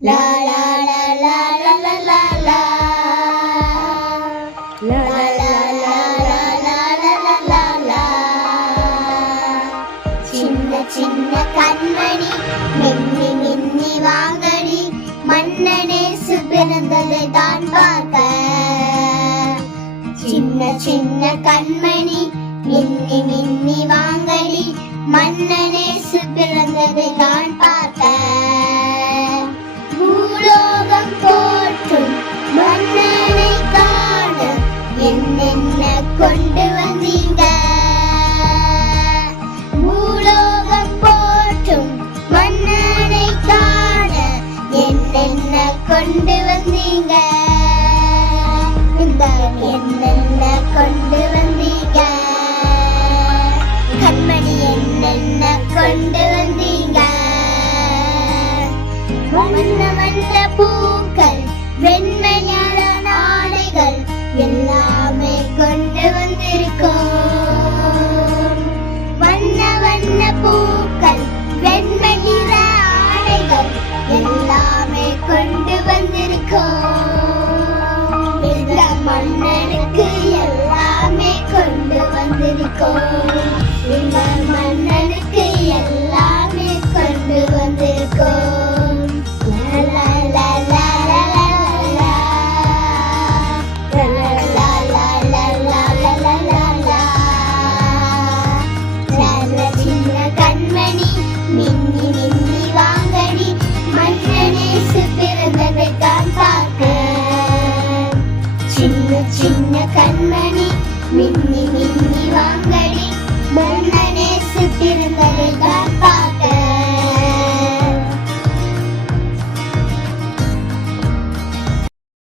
La la la la la la la la. La la la la la la la la la la. சின்ன சின்ன கண்மணி மின்னி மின்னி வாங்கடி மன்னனேசு பிறந்ததை தான் பார்க்க. சின்ன சின்ன கண்மணி மின்னி மின்னி வாங்கடி மன்னனேசு பிறந்ததை தான் பார்க்க. பூலோகம் போற்றும் மன்னனை காண என்னென்ன கொண்டு வந்தீங்க. பூலோகம் போற்றும் மன்னனை காண என்னென்ன கொண்டு வந்தீங்க. இந்த என்னென்ன கொண்டு வந்தீங்க. கண்மணி என்னென்ன கொண்டு வந்தீங்க. வண்ண வண்ண பூக்கள் வெண்மை